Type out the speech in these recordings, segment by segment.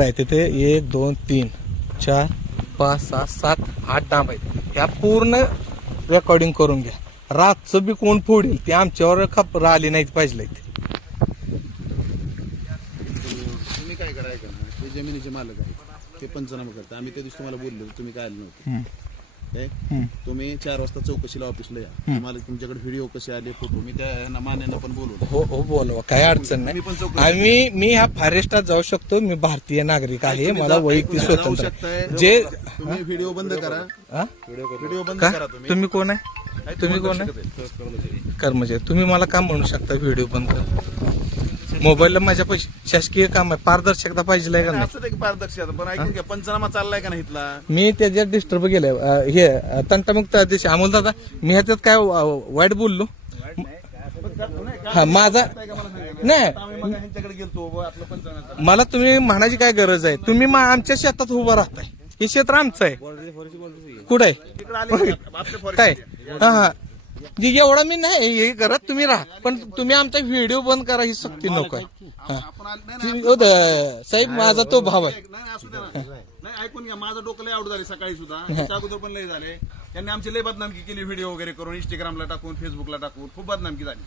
आहे तिथे एक दोन तीन चार पाच सहा सात आठ डांब आहेत ह्या पूर्ण रेकॉर्डिंग करून घ्या. रातचं बी कोण फोडेल ते आमच्यावर खप आली नाहीत पाहिजे तुम्ही काय करा ऐका ना. ते जमिनीचे मालक आहेत. ते पंचनामा करता आम्ही त्या दिवशी तुम्हाला बोललो तुम्ही काय आले नव्हते. काय तुम्ही चार वाजता चौकशीला ऑफिसला या. तुम्हाला तुमच्याकडे व्हिडिओ कसे आले फोटो मी त्या यांना मान्यांना पण बोलवलं. हो हो बोलवा. काय अडचण नाही. आम्ही मी ह्या फॉरेस्टात जाऊ शकतो. मी भारतीय नागरिक आहे. मला वैयक्तिक स्वतंत्र. जे तुम्ही व्हिडिओ बंद करा. हा? व्हिडिओ बंद का करा तुम्ही. कोण आहे? तुम्ही कोण आहे? कर्मचारी. तुम्ही मला काम म्हणू शकता व्हिडिओ बंद कर? मोबाईलला माझ्या पैसे शासकीय काम आहे. पारदर्शकता पाहिजे का नाही? असं ते पारदर्शक पण ऐकून घ्या पंचनामा चाललाय का नाही इथला? मी त्याच्यात डिस्टर्ब केलंय अं, हे तंटामुक्त आदेश अमोल दादा मी ह्याच्यात काय वाईट बोललो? हा माझा नाही. आम्ही मग ह्यांच्याकडे गेलतो व आपलं पंचनामा चाललंय. मला तुम्ही म्हणायची काय गरज आहे? तुम्ही मा- आमच्या शेतात उभं राहताय. हे क्षेत्र आमचं आहे. कुठं आहे? तिकडे आले का? आपले फॉरेस्ट काय? हा हा. जी एवढा मी नाही हे करत तुम्ही राहा. पण तुम्ही आमचा व्हिडिओ बंद करा ही सक्ती नको. आहे हा. आपण आले- नाही, नाही, ती- ओ द- साहेब माझा तो भाव आहे. नाही नाही, असू दे ना. नाही ऐकून घ्या. माझं डोकं लय आउट झाले सकाळी सुद्धा. त्याच्या अगोदर पण लय झाले. त्यांनी आमची लय बदनामकी केली व्हिडिओ वगैरे करून. इंस्टाग्रामला टाकून फेसबुकला टाकून. खूप बदनामकी झाली.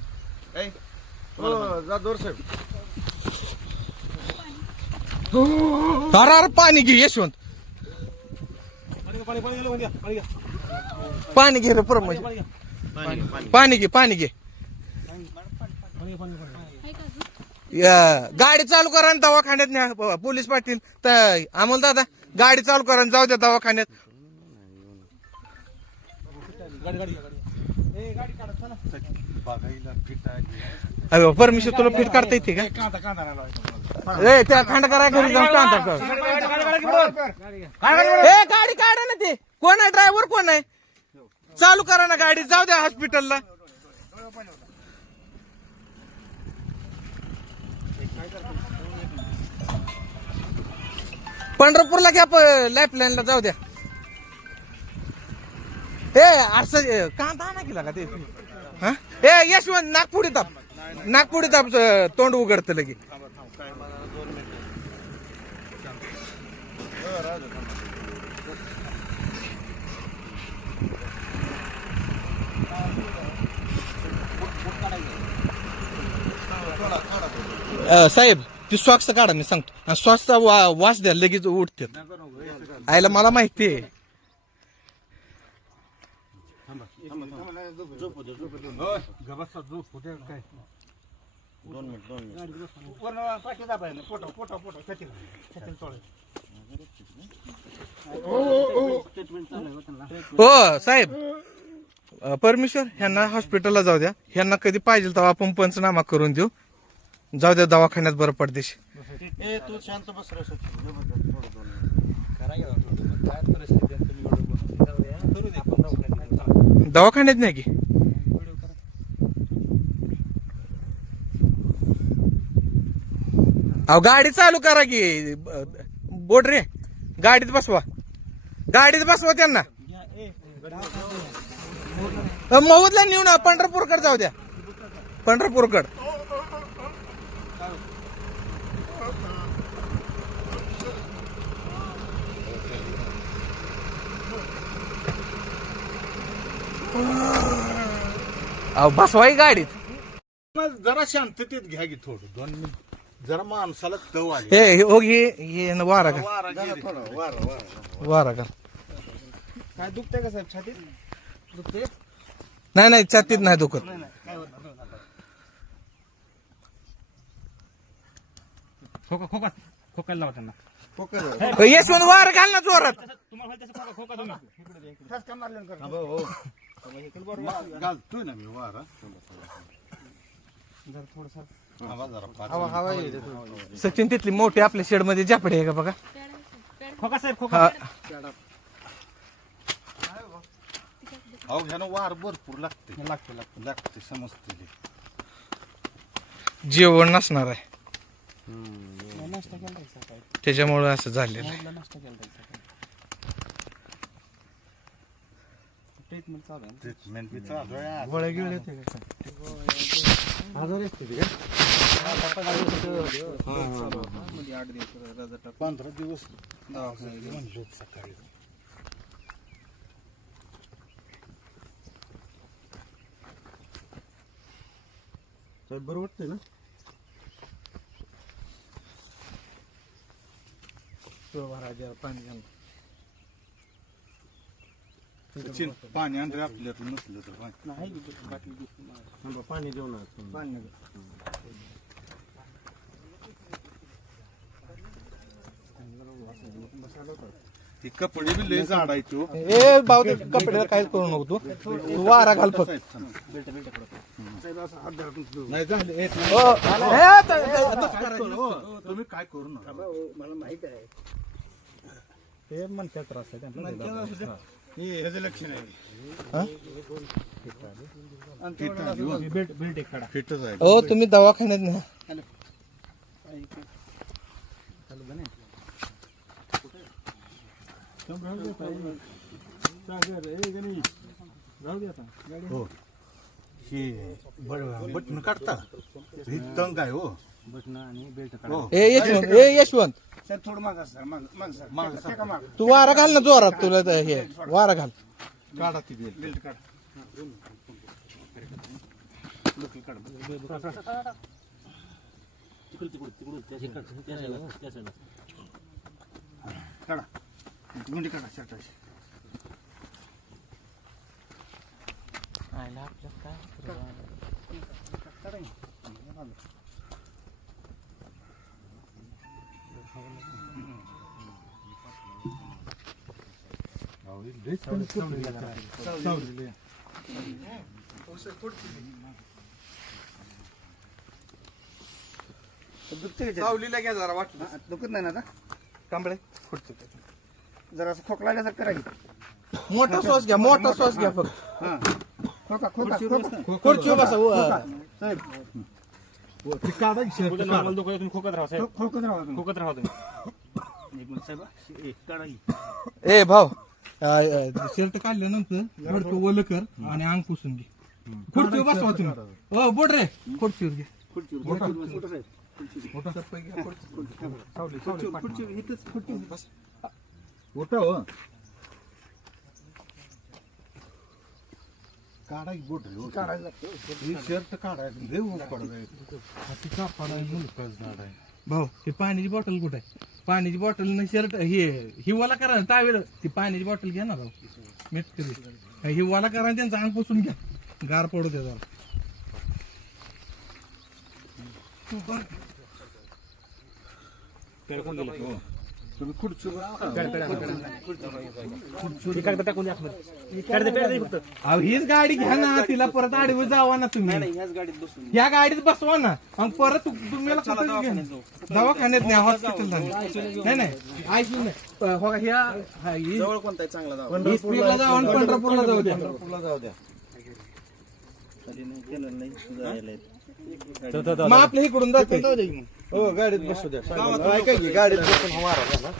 काय? जाधवर साहेब. अरे अरे पाणी घे यशवंत. पाणी घे रे परम पाणी. घे पाणी घे. या, गाडी चालू करा आणि दवाखान्यात न्या पोलीस पाटील. तर अमोल दादा गाडी चालू करा आणि जाऊ द्या दवाखान्यात. अरे परमिशन तुला फिट काढता येते का? ए त्या खांड करा घरी जाऊन कांदा कर. ए गाडी काढा ना ते. कोण आहे? ड्रायव्हर कोण आहे? चालू करा ना गाडी जाऊ द्या हॉस्पिटलला पंढरपूरला घ्या लाईफलाईनला जाऊ द्या. ए असं कांदा ना केला का ते. हा? ए यशवंत नागपुडी ताप नागपुडी ताप तोंड उघडतं लगे. साहेब ती सॉक्स काढा मी सांगतो. आणि सॉक्सचा वा- वास द्या लगेच उठते आयला मला माहिती आहे. हो साहेब. परमेश्वर ह्यांना हॉस्पिटलला जाऊ द्या. ह्यांना कधी पाहिजे तेव्हा आपण पंचनामा करून देऊ. जाऊ द्या दवाखान्यात बरं पडदेश ए तू शांत बस रे दवाखान्यात नाही की? अहो गाडी चालू करा की. बोट रे. गाडीत बसवा. गाडीत बसवा त्यांना. अ, मऊदला नेऊन पंढरपूरकडे जाऊ द्या. पंढरपूरकड. अहो बसवाई गाडीत. जरा शांततेत घ्या की थोडं दोन मिनिट. जरा माणसाला तव आली. हे हे, हो घे हे न वारा का वारा गेली. वारा, वारा. वारा का काय दुखतंय का साहेब? छातीत? दुखते नाही नाही छातीत नाही दुखत. खोका खोका खोकायला लावा त्यांना. यशवंत वार घाल ना जोरात. तुम्हाला माहिती असेल खोका खोका तुम्ही घालतोय ना मी वारा. हवा जरा पाच. सचिन तिथली मोठी आपल्या शेडमध्ये जापडे आहे का बघा? खोका साहेब खोका. हा. अहो ह्यानं वार भरपूर लागते लागते लागते लागते समजते ते. जेवण नसणार आहे. त्याच्यामुळे असं झालेलं आहे. ट्रीटमेंट बी चालू आहे गोळ्या गिळल्या होत्या का? पंधरा दिवस म्हणलो सकाळी साहेब बरं वाटतंय ना पाणी सचिन पाणी आणलं आपल्यातून नसलं तर पाणी पाणी देऊ ना ती कपडे बी लय झाड आहे तो ए भाऊ ते कपड्याला काहीच करू नको तू तू वारा घाल फक्त नाही झाले ए, त- त- तुम्ही काय करू नका ते म्हणतात त्रास आहे त्यांना ह्याचं लक्ष नाही हा? फिट आहे, हो. तुम्ही दवाखान्यात न्या. हो. हे बटन काढता. ही तंग आहे हो. बटन आणि बेल्ट हो. ए यशवंत ए यशवंत. सर थोडं मागा सर माग माग सर. मागं सर. टेका माग. तू वारा घाल ना जोरात तुला ते हे वारा घाल. काढा ती बेल बेल्ट काढ. डोकी काढ काढा गुंडी काढा. शर्टाची सावलीला घ्या जरा वाटलं. दुखत नाही ना आता? कांबळे. जरा असं खोकला आल्यासारखं करायचं मोठा श्वास घ्या मोठा श्वास घ्या फक्त. हा. खोका खोका खोका. खुर्ची बसा उ- साहेब. खोकत राहा साहेब. खोकत राहा तुम्ही. खोकत राहा तुम्ही. एक मिनिट साहेब हा. ए, काढा ही. ए भाऊ. शर्ट काढल्यानंतर ओलं कर आणि अंग पुसून घे. खुर्चीवर बसवा तुम्ही. ओ बोट रे. खुर्चीवर घे. मोठा. हो. काढा की बोट रे, हो. काढायला ही शर्ट काढायचं लय ऊन पडत आहे. भाऊ ही पाण्याची बॉटल कुठे आहे? पाण्याची बॉटल न शर्ट हे हिवाला करा ना टावेल ती पाण्याची बॉटल घ्या ना भाऊ. मीठ हिवाला करा आणि त्यांचं अंग पुसून घ्या. गार पडू द्या जरा. हो. तुम्ही खुर्चीवर टाकून फक्त. अहो हीच गाडी घ्या ना तिला परत आडवी जावा ना तुम्ही. या गाडीत बसवा ना. आणि परत तु- तुम्ही. दवाखान्यात न्या हॉस्पिटलला न्या. नाही नाही. प- हो का, ह्या कोणता चांगला जाऊ. आणि पंढरपूरला जाऊ द्या. जाऊ द्या. मग आपल्या इकडून जाते हो गाडीत बसू द्या. ऐका की गाडीत बसून मारा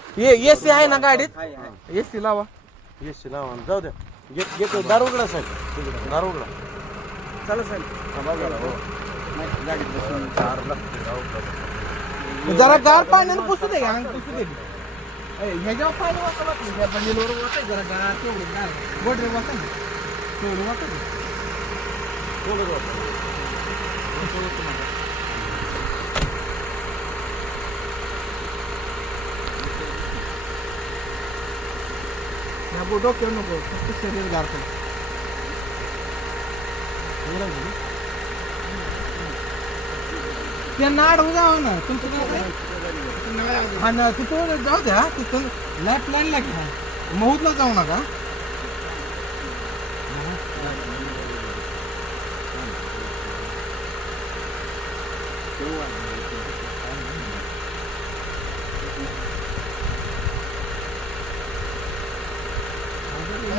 एसी आहे ना गाडीत? एसी लावा. येस लावा. जाऊ द्या. घेत घेतो दार उघडा साहेब. दार उघडा चला साहेब. थांबा जरा, हो. नाही, गाडीत बसून दार लागते. जरा गार पाण्यानं पुसू दे अंग पुसू दे. ए, ह्याच्यावर पाणी वाचा वाटलं ह्या बंडीलवर वाचाय जरा गार तेवढं गार गोडरे वाचा ना? तेवढं वाचा ना. थोडं जाऊ. नाही, बो- डोक्यावर नको. फक्त शरीर गारतो कर. त्यांना अडवू जावं ना. तुमचं काय? हा ना तिथून जाऊ द्या. तिथं लॅप लाईनला घ्या. महूतला जाऊ नका.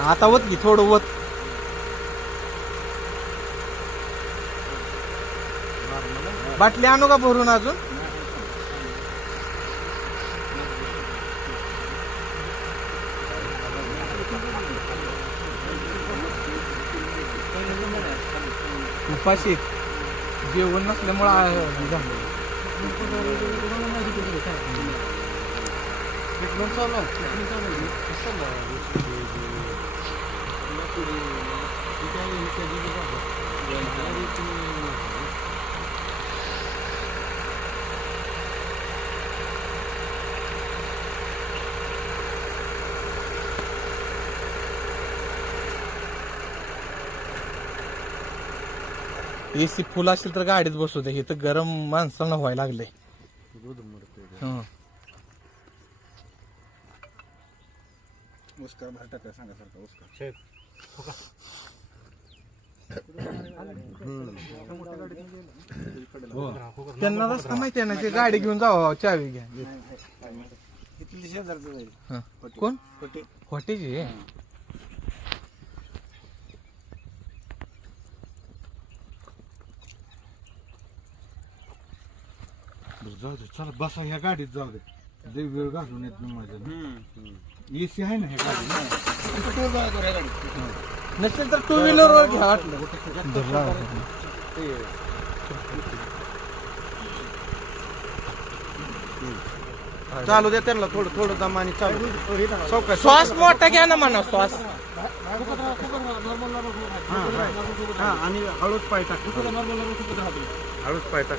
आता वत की थोडं वत. बाटली आणू का भरून अजून? उपाशी जेवण नसल्यामुळं आ- चालू झालं. एसी फुल असेल तर गाडीत बसू दे. इथं गरम माणसाला व्हायला लागले टाकाय सांगा सारखा उसकार त्यांना रस्ता माहिती आहे ना ते गाडी घेऊन जावं चावी घ्या. इथली शेजारचं जाईल हं. कोण? हॉटेची जाऊ दे चला बसा ह्या गाडीत जाऊ दे. लय वेळ घालून येत नाही माझ्या एसी आहे ना गाडीत नसेल तर टू व्हीलर वर घ्या वाटलं. चालू द्या त्यांना थोडं थोडं दमाने चालू श्वास मोठा घ्या ना म्हणा श्वास. हा आणि हळूच पाय टाक. हळूच. पाय टाक.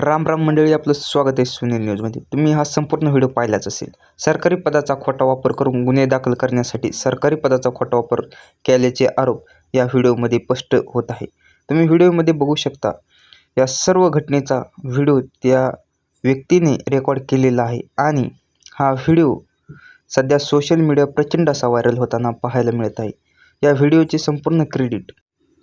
राम राम मंडळी आपलं स्वागत आहे सुनील न्यूजमध्ये. तुम्ही हा संपूर्ण व्हिडिओ पाहिलाच असेल. सरकारी पदाचा खोटा वापर करून गुन्हे दाखल करण्यासाठी सरकारी पदाचा खोटा वापर केल्याचे आरोप या व्हिडिओमध्ये स्पष्ट होत आहे. तुम्ही व्हिडिओमध्ये बघू शकता या सर्व घटनेचा व्हिडिओ त्या व्यक्तीने रेकॉर्ड केलेला आहे आणि हा व्हिडिओ सध्या सोशल मीडिया प्रचंड असा व्हायरल होताना पाहायला मिळत आहे. या व्हिडिओचे संपूर्ण क्रेडिट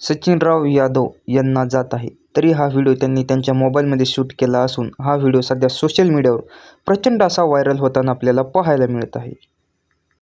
सचिनराव यादव यांना जात आहे. तरी हा व्हिडिओ त्यांनी त्यांच्या मोबाईलमध्ये शूट केला असून हा व्हिडिओ सध्या सोशल मीडियावर प्रचंड असा व्हायरल होताना आपल्याला पाहायला मिळत आहे.